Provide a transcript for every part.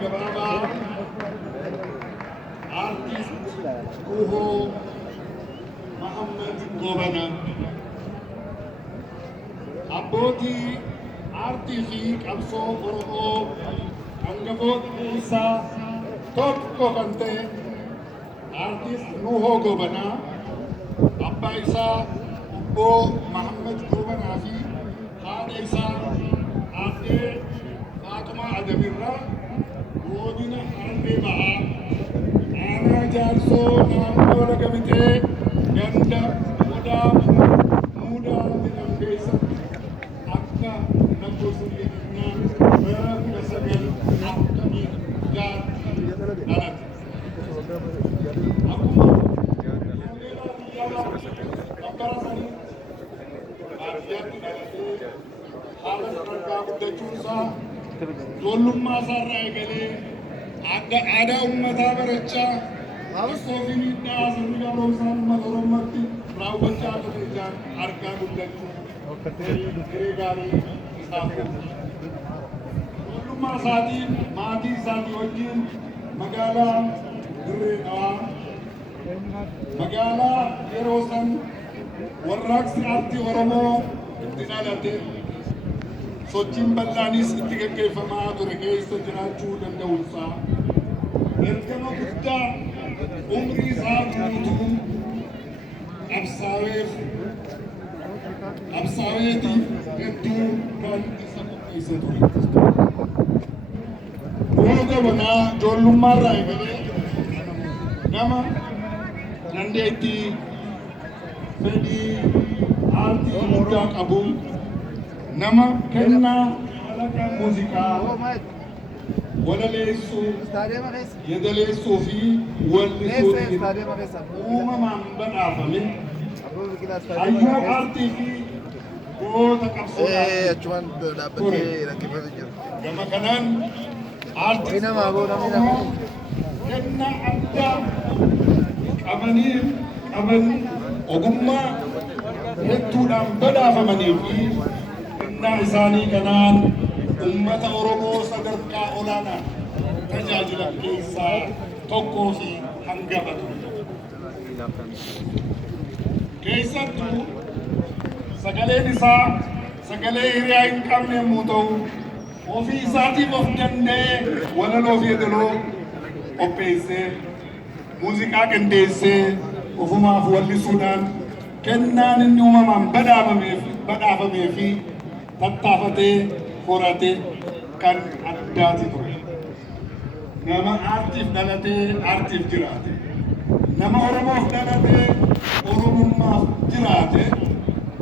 Gobanaa, Artist Nuhoo Gobanaa, Abbootii aartii fi qabsoo Oromoo hangafoota keessaa tokko kan ta'e Artist Nuhoo Gobanaa, abbaa isaa obbo Muhammad Gobanaa fi haadha isaa aadde Faatumaa Adamirraa godina Harargee Bahaa aanaa Jaarsoo naannoo Laga Bitee ganda Odaa Muudaa jedhamu keessatti akka lakkoofsa biyyaa bara 1946 dhalate. Akkuma bara sanii baadiyyaatti dhalatee haala sadarkaa guddachuun isaa ijoollummaa isaarraa eegalee aadaa uummataa barachaa qabsoo fi miidhaa sirni gabromsaa uummata Oromootti raawwachaa ture ijaan argaa guddachuu hiree gaarii isaaf kenna. Ijoollummaa isaatiin maatii isaatii wajjin magaalaa Dirree Dhawaa magaalaa yeroo san warraaqsi aartii Oromoo itti dhalate sochiin bal'aanis itti gaggeeffamaa ture keessa jiraachuu danda'uunsaa ergama guddaa umrii isaa guutuu qabsaa'eetiif hedduu kan isa qopheesse ture. Nuhoo Gobanaa ijoollummaarraa eegalee nama dandeettii fedhii aartii guddaa qabu, nama kennaa kalaqa muuziqaa walaleessuu, yeedaleessuu fi wallisuutiin uumamaan badhaafame hayyuu aartii fi goota qabsoodhaaf ture. Gama kanaan aartii kennaa addaa qaban ogummaa hedduudhaan badhaafamanii fi kennaa isaanii kanaan uummata Oromoo sadarkaa olaanaa tajaajilan keessaa tokkoo fi hangafa ture. Keessattuu sagaleen isaa sagalee hiriyaa hin qabne yommuu ta'u, ofii isaatiif of danda'ee walaloo fi yeedaloo qopheessee muuziqaa qindeessee ofumaaf wallisuudhaan kennaan inni uumamaan badhaafamee fi tattaafatee horate kan addaati ture. Nama aartiif dhalatee aartiif jiraate, nama Oromoof dhalatee Oromummaaf jiraate,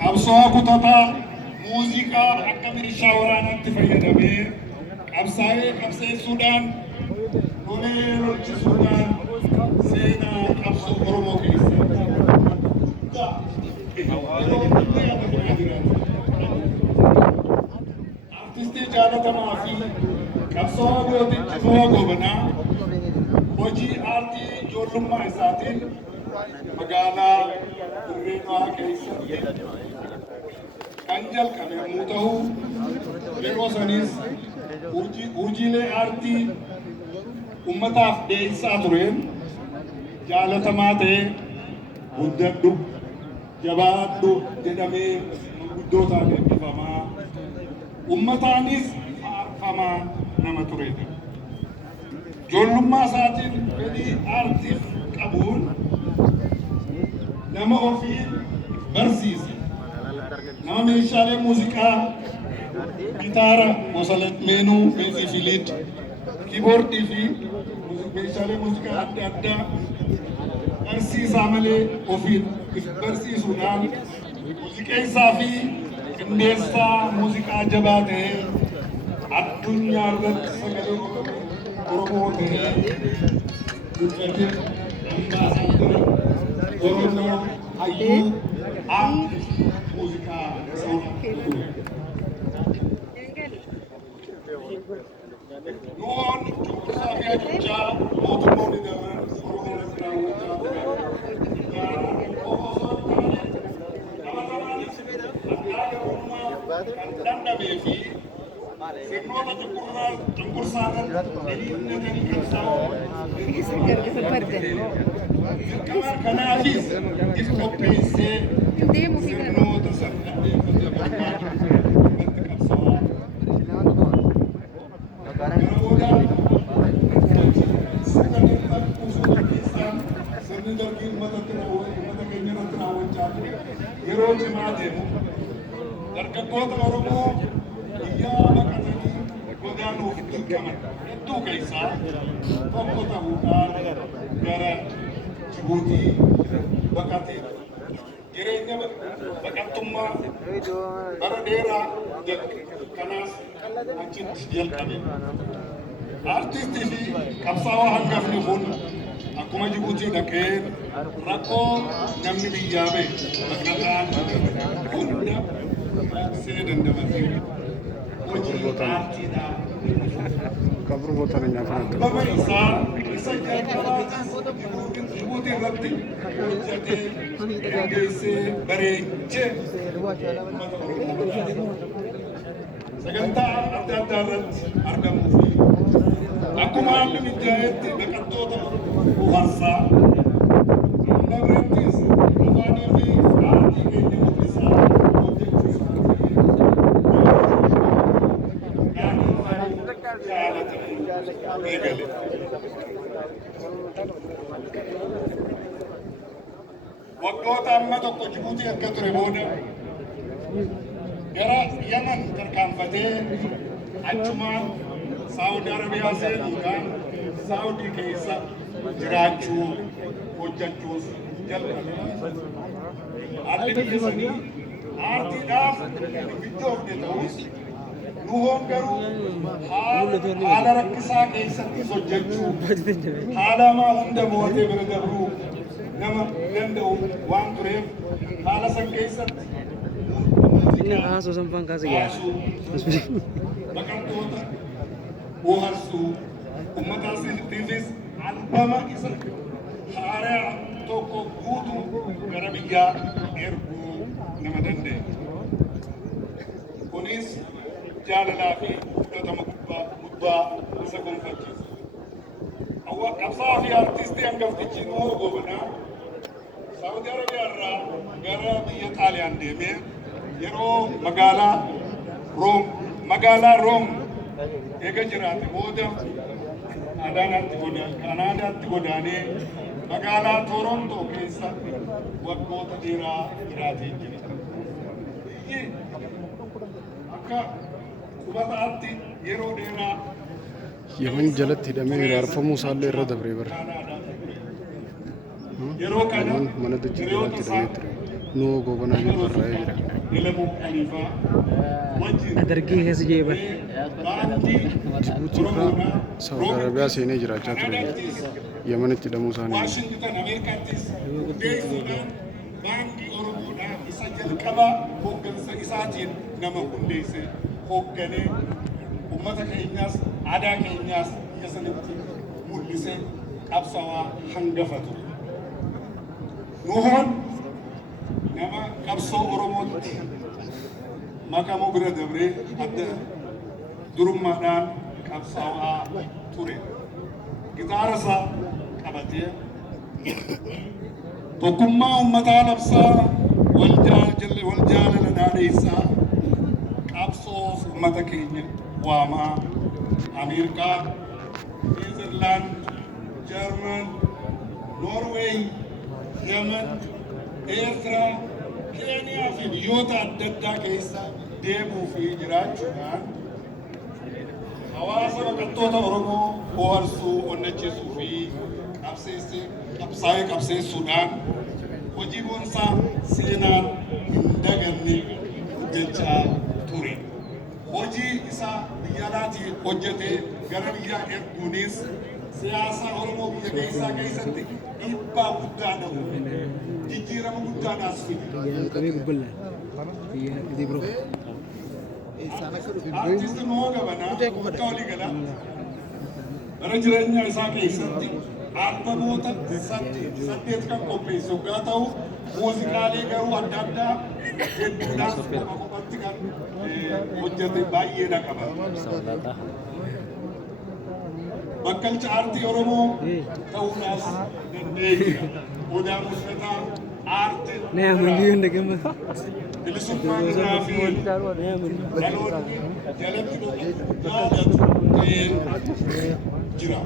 qabsoo kutataa muuziqaa akka meeshaa waraanaatti fayyadamee qabsaa'ee qabseessuudhaan lolee lolchisuudhaan seenaa qabsoo Oromoo artistii jaalatamaa fi qabsaa'aa gootichi Nuhoo Gobanaa hojii aartii ijoollummaa isaatiin magaalaa Dirree Dhawaa keessatti kan jalqabe yommuu ta'u, yeroo sanis hojiilee aartii uummataaf dhiyeessaa tureen jaalatamaa ta'ee guddadhu jabaadhu jedhamee manguddootaan eebbifamaa uummataanis faarfamaa nama turedha. Ijoollummaa isaatiin fedhii aartiif qabuun nama ofii barsiise, nama meeshaalee muuziqaa gitaara gosa meenuu beezii fi liid kiiboordii fi meeshaalee muuziqaa adda addaa barsiisaa malee ofii barsiisuudhaan muuziqeessaa fi qindeessaa muuziqaa jabaa ta'ee addunyaa irratti sagalee Oromoo ta'ee guddate ambaasaadara Oromoo hayyuu aartii muuziqaa isaa ture. Nuhoon cunqursaa fi ajajaa mootummoonni daran Oromoo irratti raawwachaa ture. Kan dandamee fi sirnoota cunqursaa diriirfatanii qabsaa'oo dirqama kanaafis if qopheessee sirnoota saddeeffatee irratti qabsaa'aa gara booda sagantaa kuusuu keessaan sirni darbii uummata keenya irratti raawwachaa ture yeroo cimaa deemu dargaggoota Oromoo biyyaa baqatanii godaanuuf dirqaman hedduu keessaa tokko ta'uudhaan gara Jibuutii baqatee jireenya baqattummaa bara dheeraa kanaas achitti jalqabe. Artistii fi qabsaa'aa hangafni kun akkuma Jibuutii dhaqee rakkoo namni biyyaa ba'e baqataan hunda see dandamatee hojii aartiidhaan kabru boota na nyaata baba isaa isa jalqabaatis Jibuutii irratti hojjetee dandeessee bareechee sagantaa adda addaa irratti argamuu fi akkuma haalli mijaa'etti baqattoota bohaarsaa hunda birattis afaanii fi aartii keenya mul'isaa hojjechuus eegale. Waggoota amma tokko Jibuutii akka ture booda gara Yaman tarkaanfatee achumaan Saawudii Arabiyaa seenuudhaan Saawudii keessa jiraachuu hojjechuus jalqabe. Haalli biyya sanii aartiidhaaf mijoofne ta'us Nuhoon garuu haala rakkisaa keessatti hojjechuu haala hamaa hunda mo'atee bira dabruu nama danda'u waan tureef haala san keessatti baqattoota bohaarsuu uummataatiifis albama isa haaraa tokko guutuu gara biyyaa erguu nama danda'e. Kunis jaalalaa fi fudhatama guddaa isa gonfachiisa. Qabsaa'aa fi aartistii hangaftichi Nuhoo Gobanaa Saawudii Arabiyaa irraa gara biyya Xaaliyaan deemee yeroo magaalaa Room eega jiraate booda Kanaadaatti godaanee magaalaa Torontoo keessa waggoota dheeraa jiraatee jira. Biyyi akka qubataatti yeroo dheeraa Yaman jalatti hidhamee raarfamuu isaallee irra dabree bara. yeroo kana mana dachee jalatti hidhamee ture. Nuhoo Gobanaa jedhu barraa'ee jira. Adargii keessa jeeba. Jibuutii irraa Saawudii Arabiyaa seenee jiraachaa ture. Yamanitti hidhamuu isaanii. Waashington Ameerikaattis hundeessuudhaan baandii Oromoodhaa isa jalqabaa hooggansa isaatiin nama hundeesse hoogganee uummata keenyaas aadaa keenyaas biyya sanatti mul'ise qabsaa'aa hangafa ture. Nuhoon nama qabsoo Oromootti makamuu bira dabree adda durummaadhaan qabsaa'aa ture. Gitaara isaa qabatee tokkummaa uummataa labsaa wal jaalala dhaadheessaa qabsoof uummata keenya waamaa Ameerikaa, Neezerlaand, Jarman, Noorweey, Yemen, Eertiraa, Keeniyaa fi biyyoota adda addaa keessa deemuu fi jiraachuudhaan hawaasa baqattoota Oromoo bohaarsuu, onnachiisuu fi qabseessuudhaan hojii boonsaa seenaan hin daganne hojjechaa ture. Hojii isaa biyya alaatii hojjetee gara biyyaa erguunis siyaasa Oromoo biyya keessaa keessatti dhiibbaa guddaa dhabu. Jijjiirama guddaadhaas fide. Artisti Nuhoo Gobanaa akka waliigalaa bara jireenya isaa keessatti albamoota saddeet kan qopheessu yoo ta'u muuziqaalee garuu adda addaa hedduudhaaf nama qophatti kan hojjete baay'eedha qaba. Bakkalcha aartii Oromoo ta'uudhaaf dandeenya. Odaa mul'ataa aartii bilisummaan irraa fi dhaloonni jalatti jaalatu ta'ee jira.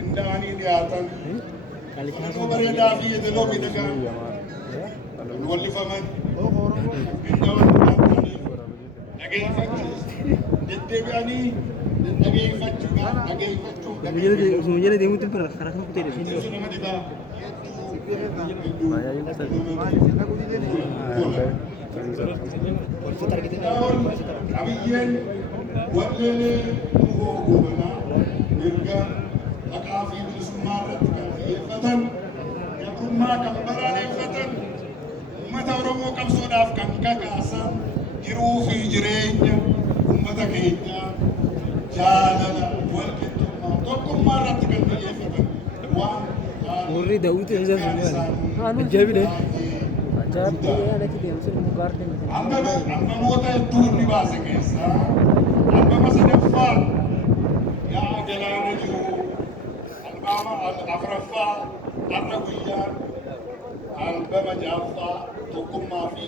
Hindaanii dhiyaatan halluu bareedaa fi yeedaloo miidhagaa wallifaman hindawan dhiyaataniif dhageeffachuus deddeebi'anii dhageeffachuudhaan dhageeffachuu nama dhibaa qabiyyeen walleelee Nuhoo Gobanaa mirga haqaa fi bilisummaa irratti kan xiyyeeffatan gabrummaa kan balaaleffatan uummata Oromoo qabsoodhaaf kan kakaasan jiruu fi jireenya uummata keenyaa jaalala walqixxummaa tokkummaa irratti kan xiyyeeffatan waan warri daawwitu hin zazzabu ajaa'ibe albamoota hedduu inni baase keessaa albama sadaffaa yaa galaana jiru albama afuraffaa har'a guyyaan albama jaaffaa tokkummaa fi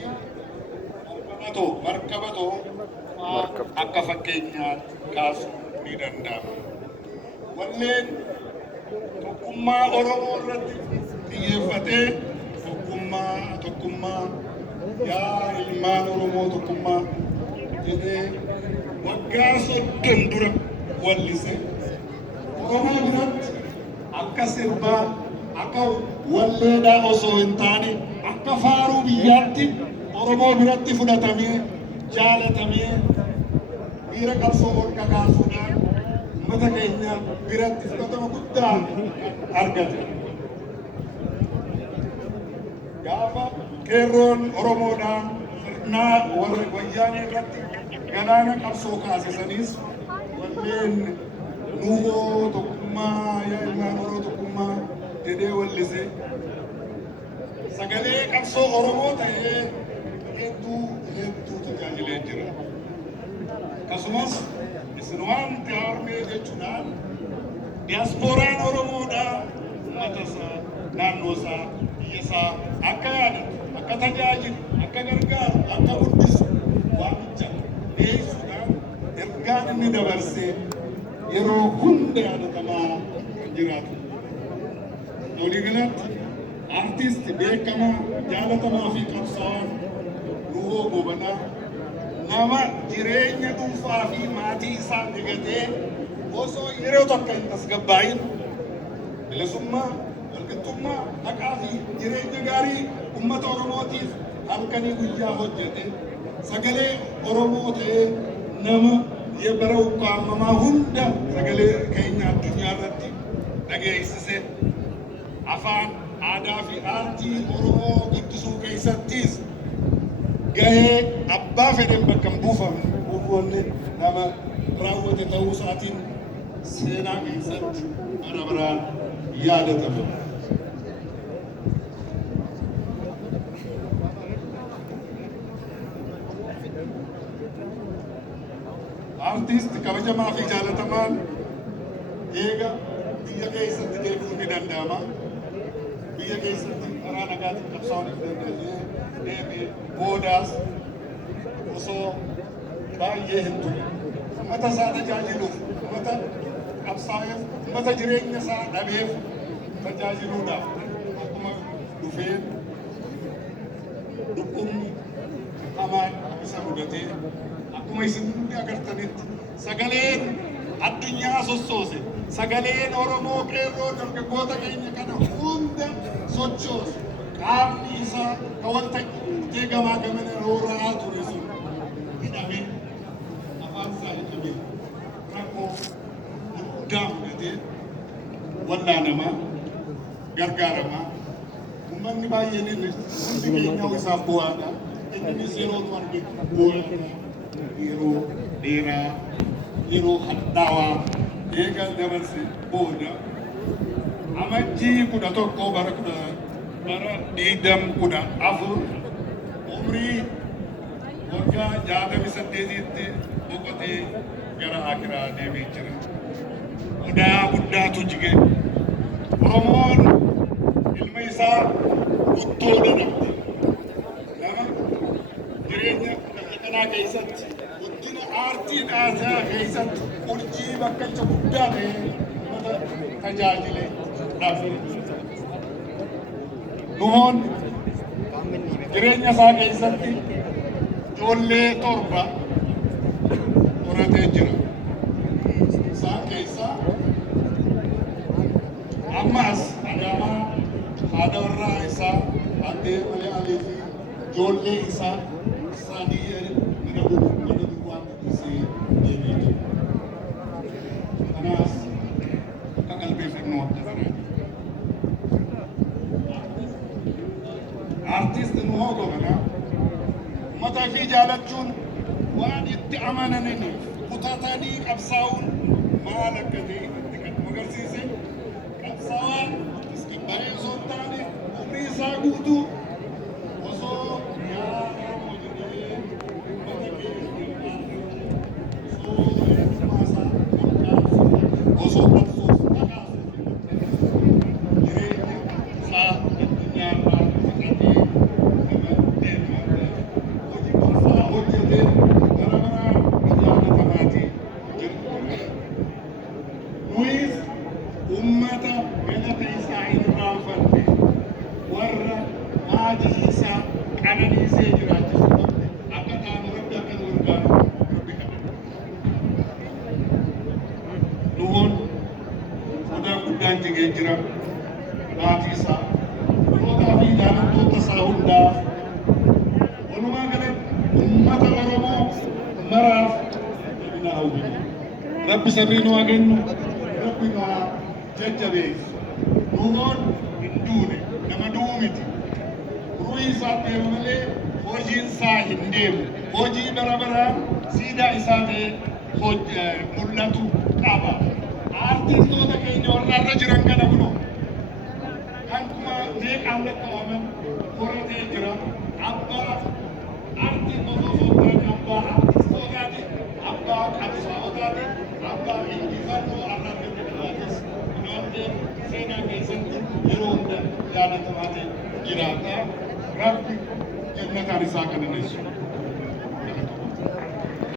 markabatoo akka fakkeenyaatti kaasuu ni danda'ama. Walleen tokkummaa Oromoo irratti xiyyeeffatee tokkummaa yaa ilmaan Oromoo tokkummaa jedhee waggaa 30 dura wallise. Oromoo biratti akka sirbaa akka walleedhaa osoo hin taane akka faaruu biyyaatti Oromoo biratti fudhatamee jaalatamee miira qabsoo ol kakaasuudhaan uummata keenya biratti fudhatama guddaa argate. Gaafa qeerroon Oromoodhaan sirnaa warra wayyaanee irratti galaana qabsoo kaasisanis walleen Nuhoo tokkummaa yaa ilmaan Oromoo tokkummaa jedhee wallise. Sagalee qabsoo Oromoo ta'ee hedduu tajaajilee jira. Akkasumas isin waan taarmee jechuudhaan diiyaasporaan Oromoodhaa uummata isaa naannoo isaa biyya isaa akka yaadatu akka tajaajilu akka gargaaru akka guddisu waamicha dhiyeessuudhaan ergaan inni dabarsee yeroo hunda yaadatamaa jiraatu. Waliigalatti artiist beekamaa jaalatamaa fi qabsaa'aan Nuhoo Gobanaa nama jireenya dhuunfaa fi maatii isaa digatee osoo yeroo tokko hin tasgabbaa'in bilisummaa, walqixxummaa, haqaa fi jireenya gaarii uummata Oromootiif halkanii guyyaa hojjete sagalee Oromoo ta'ee nama bara ukkaammamaa hunda sagalee keenya addunyaa irratti dhageessise. Afaan aadaa fi aartii Oromoo guddisuu keessattis gahee abbaa fedhan bakka hin buufanne nama raawwate ta'uu isaatiin seenaa keessatti bara baraan yaadatama. Artiist kabajamaa fi jaalatamaan eega biyya keessatti deebi'uu ni danda'ama. Biyya keessatti karaa nagaatiin qabsaa'uu ni danda'ama. Deebi'ee boodaas osoo baay'ee hin turre uummata isaa tajaajiluuf, uummata qabsaa'eef, uummata jireenya isaa dhabeef tajaajiluudhaaf akkuma dhufee dhukkubni hamaan isa mudatee akkuma isin hundi agartanitti sagaleen addunyaa sossoose sagaleen Oromoo qeerroo dargaggoota keenya kana hunda sochoose qaamni isaa ka waltajjii gamaa gamana rooraa ture sun hidhamee afaan isaa hidhamee rakkoo guddaa mudatee wallaanamaa gargaaramaa uummanni baay'een hundi keenya isaaf bu'aadha. Innis yeroo nu arge bu'aadha yeroo dheeraa yeroo hadhaawaa eega dabarse booda amajjii 11 bara 2014 umrii waggaa 68tti boqotee gara akiraa deemee jira. Odaa guddaatu jige. Oromoon ilma isaa guddoodha dhabde. Nama jireenya kanaa keessatti guddina aartii dhaasaa keessatti urjii bakka isa guddaa ta'e uummata tajaajile dhabe. Nuhoon jireenya isaa keessatti ijoollee 7 horatee jira. Isaan keessaa ammas Adaamaa haadha warraa isaa addee malee alii fi ijoollee isaa sadii mana duwwaa isee deemee jira. Kanaas akka qalbeeffannoo adda baraa. Artist Nuhoo Gobanaa uummata fi jaalachuun waan itti amananiif kutatanii qabsaa'uun maal akka ta'e itti kan agarsiise qabsaa'aa baree osoo hin taane umrii isaa guutuu osoo yaadamoo jedhee uummata keessa osoo qabsuuf kakaasuuf jireenya isaa addunyaarraa fixatee nama deemaa hojii isaa hojjetee bara baraan jaalatamaati jiru. Nuyis ummata galata isaa hin raanfanne warra maatii isaa qananiisee jiraachisuu akka taanu rabbi akka nu gargaaru rabbi kadhata. Nuhoon sodaa guddaan jigee jira maatii isaa firootaa fi jaalattoota isaa hundaaf walumaa galatti ummata Oromoo maraaf jabina hawwina. Rabbi sirrii nu haa kennu, rabbi nu haa jajjabeessu. Nuhoon hin duune nama du'u miti. Ruhii isaa deemu malee hojiin isaa hin deemu. Hojii bara baraan siidaa isaa ta'e mul'atu qaba. Artistoota keenya warra jiran kana kunoo akkuma meeqaan lakkaa'aman horatee jira. Abbaa artii osoo taane abbaa artistootaati, abbaa qabsaa'otaati, abbaa injifannoo arrabni jiraates kunootee seenaa keessatti yeroo hunda yaadatamaa ta'e jiraata. Rabbi jannataan isaa kana neessu.